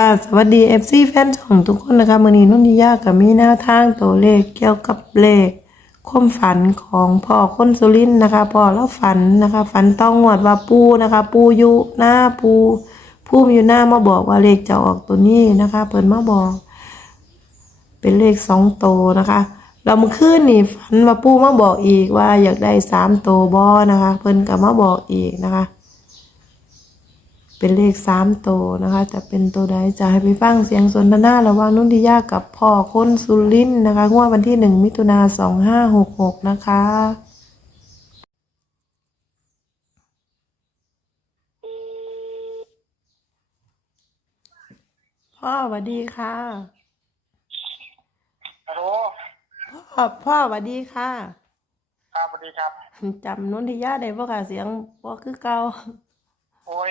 ค่ะ สวัสดี FC แฟนช่องทุกคนนะคะมือนี้นุ่นทิยากับมีแนวทางตัวเลขเกี่ยวกับเลขความฝันของพ่อคนสุรินนะคะพ่อแล้วฝันนะคะ ฝันต้องงวดว่าปูนะคะ ปูอยู่หน้าปูผู้อยู่หน้ามาบอกว่าเลขจะออกตัวนี้นะคะเพิ่นมาบอก เป็นเลขสองโตนะคะเราเมื่อคืนนี่ฝันว่าปูมาบอกอีกว่าอยากได้สามโตบอนะคะ เพิ่นก็มาบอกอีกนะคะ เป็นเลขสามโตวนะคะ จะเป็นตัวใดจะให้ไปฟังเสียงสนทนาระหว่างนุ่นทิยากับพ่อคนสุรินทร์นะคะงวดวันที่หนึ่งมิถุนาสองห้าหกหกนะคะพ่อสวัสดีค่ะฮัลโหลพ่อพ่อสวัสดีค่ะ ครับสวัสดีครับจำนุ่นทิยาได้บ่ค่ะเสียงบ่คือเก่าโอ้ย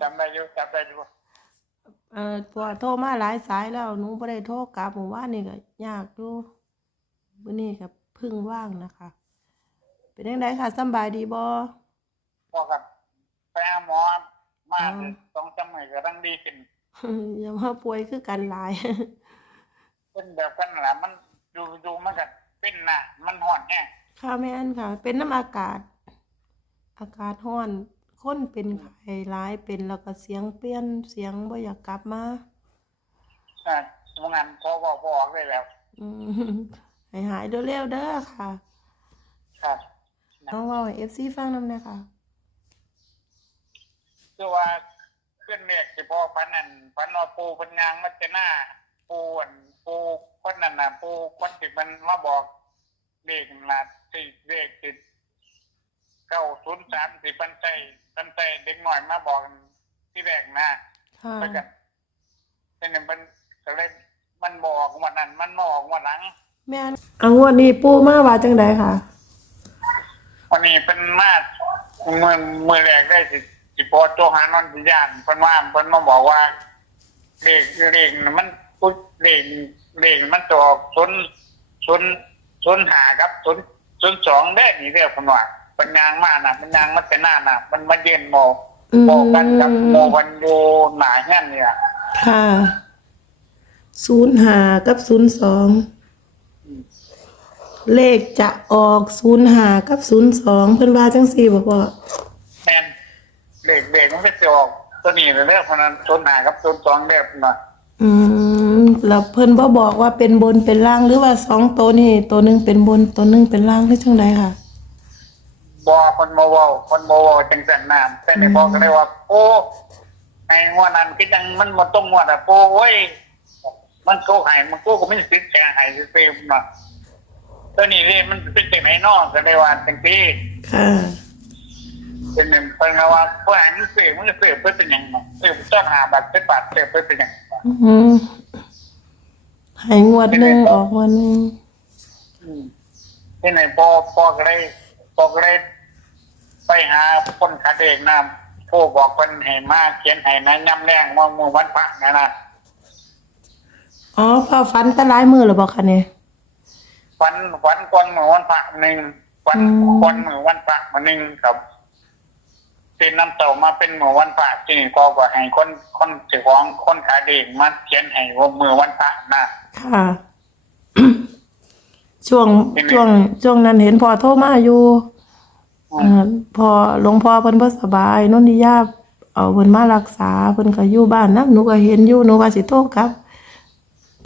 จำได้อยู่จำได้อยู่เอ่อพอโทรมาหลายสายแล้วหนูบ่ได้โทรกลับหมู่บ้านนี่ก็ยากอยู่มื้อนี้ก็เพึ่งว่างนะคะ เป็นจังไดค่ะสำบายดีบ่พอกับไปหาหมอมาอ๋อสองจำไม่ก็ตั้งดีขึ้นอย่ามาป่วยคือกันหลาย เป็นแบบกันแหละมันดูดูมันก็เป็นหนะมันห่อนแห้งค่ะแม่นค่ะ เป็นน้ำอากาศ อากาศร้อน คนเป็นไข้หลายเป็นแล้วก็เสียงเปลี่ยนเสียงบ่อยากกลับมาอ่าทำงานพอบอกบอกเลยแล้ว อืมให้หายเร็วๆเด้อค่ะครับน้องเว้าให้ FC ฟังนำหน่อยค่ะคือว่าเพื่อนเรียกที่พ่อพันนั่นพันว่าปูพันยางมันจะหน้าปูอันปูคนนั่นน่ะปูคนที่มันมาบอกเลขหลัดสี่เลขติดเก้าศูนย์สามสี่ปันใจ ปันใจเด็กหน่อยมาบอกที่แรกนะค่ะแล้วก็เป็นหนึ่งมันก็เลยมันบอกวันนั้น มันมาบอกวันหลังแม่นเอางวดนี้ปู่มาว่าจังไดค่ะวันนี้เป็นมาเมื่อเมื่อแรกได้สิสิพอโจหานอนสิยานเพิ่นว่าเพิ่นมาบอกว่าเด็กเด็กมันปุ๊บเด็กเด็กมันจะออกศูนย์ศูนย์ศูนย์หาครับศูนย์ศูนย์สองได้นี่เรียกเพิ่นว่า เป็นยางมาน่ะเป็นยางมันเป็นหน้าน่ะมันมาเย็นโมอืมโมกันกับโมวันโยหนาแห่นเนี่ยค่ะศูนย์หากับศูนย์สองเลขจะออกศูนย์หากับศูนย์สองเพิ่นว่าจังสี่บ่พ่อแม่นเด็กเด็กมันก็จะออกตัวนี้เลยเรียกเพราะนั้นศูนย์หากับศูนย์สองเรียกน่ะอืมแล้วเพิ่นบ่บอกว่าเป็นบนเป็นล่างหรือว่าสองตัวนี่ตัวหนึงเป็นบนตัวหนึงเป็นล่างหรือจังไดค่ะ บอคนโมเวาคนโมเวาจังสันน้ำแต่ในบอกก็เลยว่าโอ้ไอ้งวดนั้นก็ยังมันหมดต้องงวดอะโอ้โอ้ยมันโกหายมันโกก็ไม่ติดแกหายเต็มๆนะตัวนี้นี่มันเป็นจากไหนนอกก็เลยว่าจังที่ค่ะเป็นหนึ่งเป็นว่าเพื่อให้มันเสียมันจะเสียเพื่อเป็นอย่างไรเสียต้องหาบัตรเป็นบาทเสียเพื่อเป็นอย่างอือหือให้งวดหนึงออกงวดหนึงอืมที่ไหนพอพอก็เลย พอก็เลยไปหาคนขาเด็กนะผู้บอกเป็นให้มาเขียนให้นะย้ำแรงว่ามือวันพระนะนะอ๋อพ่อฟันแตะหลายมือหรือบ่คะเนี่ยวันวันก่อนมือวันพระหนึ่งวันอืมก่อนมือวันพระมาหนึ่งครับเป็นน้ำเต่ามาเป็นมือวันพระที่นี่ก็ก็ให้คนคนเจ้าของคนขาเด็กมาเขียนให้ว่ามือวันพระนะค่ะ ช่วงเป็นไงช่วงช่วงนั้นเห็นพ่อโทรมาอยู่อืเอ่มอพอหลวงพ่อเพิ่นบ่สบายนนทิยาเอาเพิ่นมารักษาเพิ่นก็อยู่บ้านนํหนูก็เห็นอยู่หนูว่าสิโทรกลับ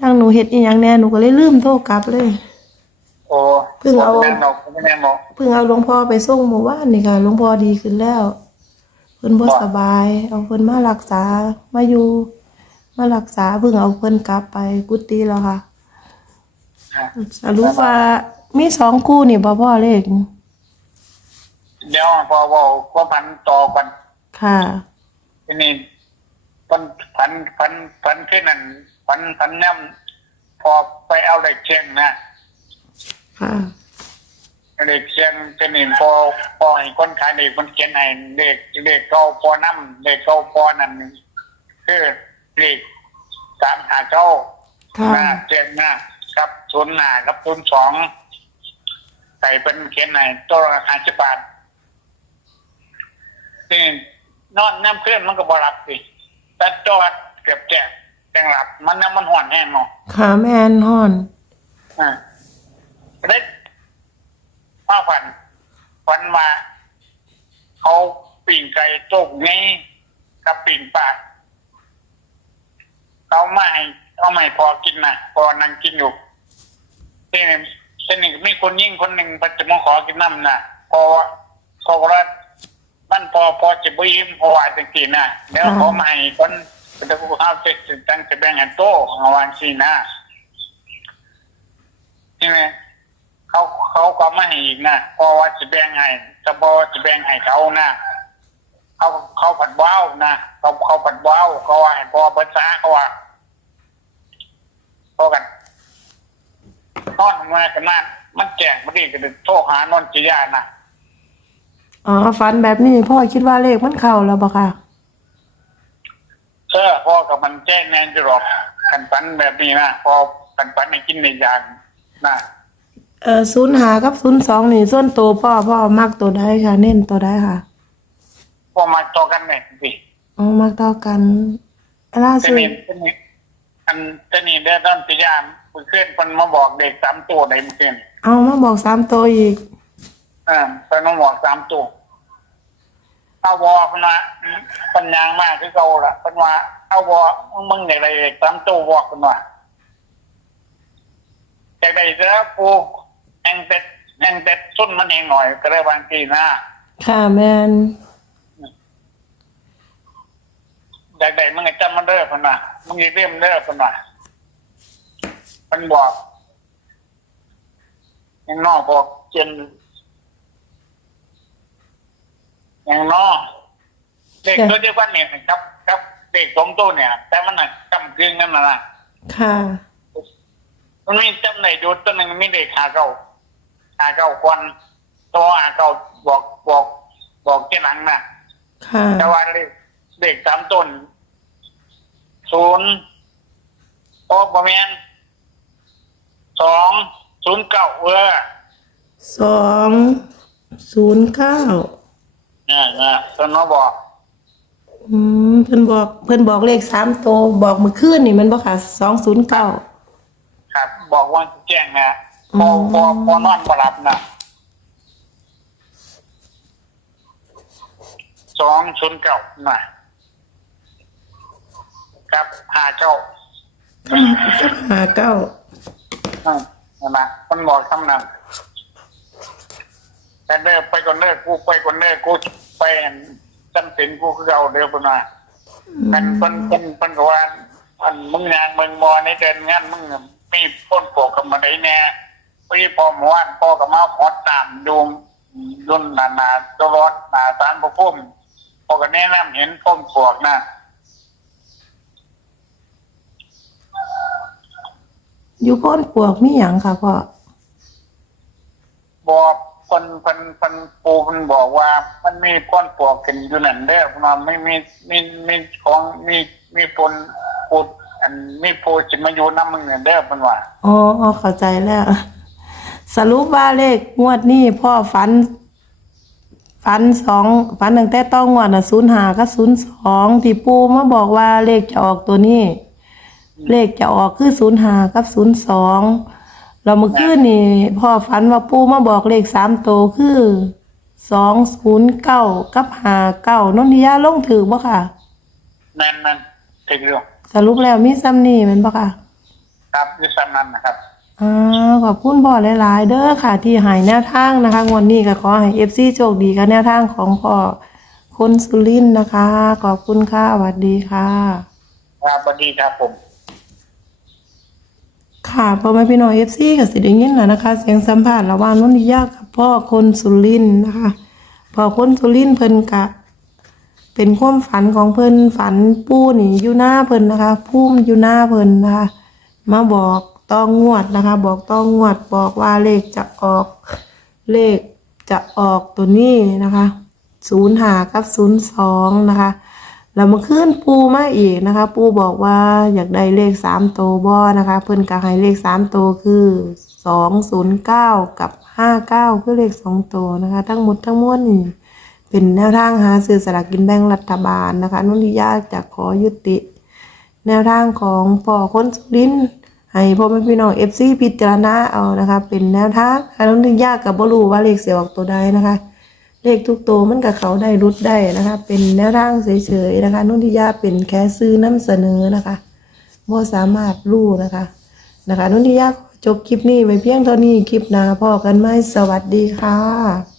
ทั้งหนูเฮ็ดอีหยังแหน่หนูก็เลยลืมโทรกลับเลย โอ้เพิ่งเอาแน่นอนไม่แน่นอนเพิ่งเอาหลวงพ่อไปส่งเมื่อวานนี่ค่ะหลวงพ่อดีขึ้นแล้วเพิ่นบ่สบาย เอาเพิ่นมารักษามาอยู่ มารักษาเพิ่งเอาเพิ่นกลับไปกุฏิแล้วค่ะ สรุปว่ามีสองคู่นี่บ่พ่อเลขเดี๋ยวพอบอกว่าพันต่อกันค่ะทีนี้พันพันพันพันขึ้นนั่นพันพันย่ำพอไปเอาเด็กเชียงนะค่ะเด็กเชียงทีนี้พอพอให้คนขายเด็กมันเขียนให้เด็กเด็กเก้าพอน้ำเด็กเก้าพอนั่นคือเด็กสามหาเก้าค่ะหน้าเชียงหน้า กับศูนย์หน้ากับศูนย์สองใส่เป็นเขียนให้ตัวละห้าสิบบาทนี่นอนน้ำเคลื่อนมันก็บรับสิไปตัดจอดเกือบแจกแจงหลับ มันน้ำมันห่อนแห้งเนาะค่ะแม่นฮ้อน อ่าเล็กมาฝันฝันมา เขาปิ่งไก่โจกนี้กับปิ่งปลาเขาไม่ให้เขาไม่พอกินนะพอนั่งกินอยู่ ที่นี่ที่นี่มีคนยิ่งคนหนึ่งปัจจุบันขอกินน้ำนะพอพอว่ามันพอพอจะบ่ยิ้มพอว่าจังสีนะแล้วเขาไม่ให้คนแต่กูเข้าเสร็จตั้งจะแบ่งกันโต้เอาวันสีนะใช่ไหมเขาเขาก็ไม่ให้อีกนะพอว่าจะแบ่งให้จะพอจะแบ่งให้เขานะเขาเขาผัดว้าวนะเขาเขาผัดว้าวเขาว่าให้พอภาษาเขาว่าพอกัน นอนมากันนั่นมันแจกมาดีก็เลยโทรหานนทิยานะอ๋อฝันแบบนี้พ่อคิดว่าเลขมันเข้าแล้วบ่ค่ะเออพ่อกับมันแจ้งแนนจะหรอกกันปันแบบนี้นะพอกันปันในกินในยานนะเอ่อ05กับ02นี่ส่วนตัวพ่อพ่อมักตัวใดค่ะ เน้นตัวใดค่ะพอมาต่อกันเนี่ยสิอ๋อมักต่อกันล่าจะสุดนี่จะนี่อันจะนี่ได้ต้นทิยานเมื่อคืนมันมาบอกเด็กสามตัวในเมื่อคืนเอามาบอกสามตัวอีกเออเป็นมาบอกสามตัวเอาวอคนละปัญญางมากคือเขาละเป็นว่าเอาวอมึงอย่างไรเด็กสามตัววอคนว่าจากใดเจอปูแองเป็ดแองเป็ดสุนมันเองหน่อย ก็เลยบางทีนะค่ะแม่นจากใดมึงไงจำมันเด้อคนน่ะมึงอยิ่าเริ่มเด้อคนน่ะ มันบอกยังนอกบอกเจนยังนอกเด็กตัวเดียวกันเนี่ยครับ ครับเด็กสองตัวเนี่ย แต่มันน่ะกำกึ่งกันนะนะค่ะมันมีจำไหนดูตัวหนึ่งมีเด็กหาเก่าหาเก่าควันตัวหาเก่าบอกบอกบอกเจ้าหลังน่ะค่ะแต่ว่าเลขเด็กสามต้นศูนย์โอ้ประมาณ สองศูนย์เก้าเออสองศูนย์เก้าเนี่ยนะตอนน้องบอกอืมเพิ่นบอกเพิ่นบอกเลขสามตัวบอกเมื่อคืนนี่มันบ่ค่ะสองศูนย์เก้าครับ บอกว่าแจ้งนะพออืมพอพอนอนบหลับนะสองศูนย์เก้าน่ะครับหาเก้าหาเก้า อืมนั่นนะมันบอกคำนั้นแต่เดินไปก่อนเด้อกูไปก่อนเด้อกูไปอันจำสินกูคือเอาเด้อปนว่ามันเป็นเป็นเป็นกว่าอันมึงยางมึงมอในเดินงานมึงมีพ้นโปกกับมาได้แน่พี่พอหมวนพ่อกับมาฮอดตามดูรุ่นนานาตลอดนาสารพระพุ่มพอก็แนะนำเห็นพ้นปวกนะ อยู่พ้นปวกมีหยังค่ะพ่อบอกคนคนคนปูมันบอกว่า มันมีพ้นปวกกันอยู่นั่นเด้อมันไม่มีมีมีของมีมีปนปูดอันมีปูจิมาอยู่น้ำมึงนั่นเด้อมันว่าอ๋ออ๋อเข้าใจแล้ว สรุปว่าเลขงวดนี้พ่อฝัน ฝันสองฝันตั้งแต่ต้องงวดน่ะศูนย์หากับศูนย์สองที่ปูมาบอกว่าเลขจะออกตัวนี้ เลขจะออกคือศูนย์หากับศูนย์สองเราเมื่อคืนนี่พ่อฝันว่าปูมาบอกเลขสามตัวคือสองศูนย์เก้ากับหาเก้านนทิยาลงถือบ่ค่ะนั่นนั่นถึงเรื่องสรุปแล้วมีซ้ำนี่แมันบ่ค่ะครับยุสันนั้นนะครับอ่าขอบคุณพ่อหลาย ๆ เด้อค่ะ ที่ใหายแนวทางนะคะงวันนี้ก็ขอให้เอฟซีโชคดีกับแนวทางของพ่อคนสุรินทร์นะคะ ขอบคุณค่ะสวัสดีค่ะ ครับสวัสดีครับผม ค่ะพ่อแม่พี่น้องเอฟซีก็สิได้ยินแล้วนะคะ เสียงสัมภาษณ์ระหว่างนนทิยากับพ่อคนสุรินนะคะพ่อคนสุรินเพิ่นกะ เป็นความฝันของเพิ่นฝันปูนี่อยู่หน้าเพิ่นนะคะพุ่มอยู่หน้าเพิ่นนะคะ มาบอกต้องงวดนะคะ บอกต้องงวดบอกว่าเลขจะออกเลขจะออกตัวนี้นะคะศูนย์หากับศูนย์สองนะคะ แล้วมาขึ้นปูมาอีกนะคะ ปูบอกว่าอยากได้เลขสามตัวบ่นะคะ เพิ่อนก็ให้เลขสามตัวคือสองศูนย์เก้ากับห้าเก้าคือเลขสองตัวนะคะ ทั้งหมดทั้งมวลนี่เป็นแนวทางหาซื้อสลากกินแบ่งรัฐบาลนะคะนุ่นทิยาจะขอยุติ แนวทางของพ่อคนสุรินให้พ่อแม่พี่น้องเอฟซีพิจารณาเอานะคะ เป็นแนวทางนนั้นถึงยากกับบรูว่าเลขเสียออกตัวใดนะคะ เลขทุกตัวมันกับเขาได้รุดได้นะคะ เป็นแนวทางเฉยๆนะคะ นุ่นทิยาเป็นแค่ซื้อนำเสนอนะคะบ่สามารถรู้นะคะ นะคะ นุ่นทิยาจบคลิปนี้ไว้เพียงเท่านี้คลิปหน้าพ่อกันไหมสวัสดีค่ะ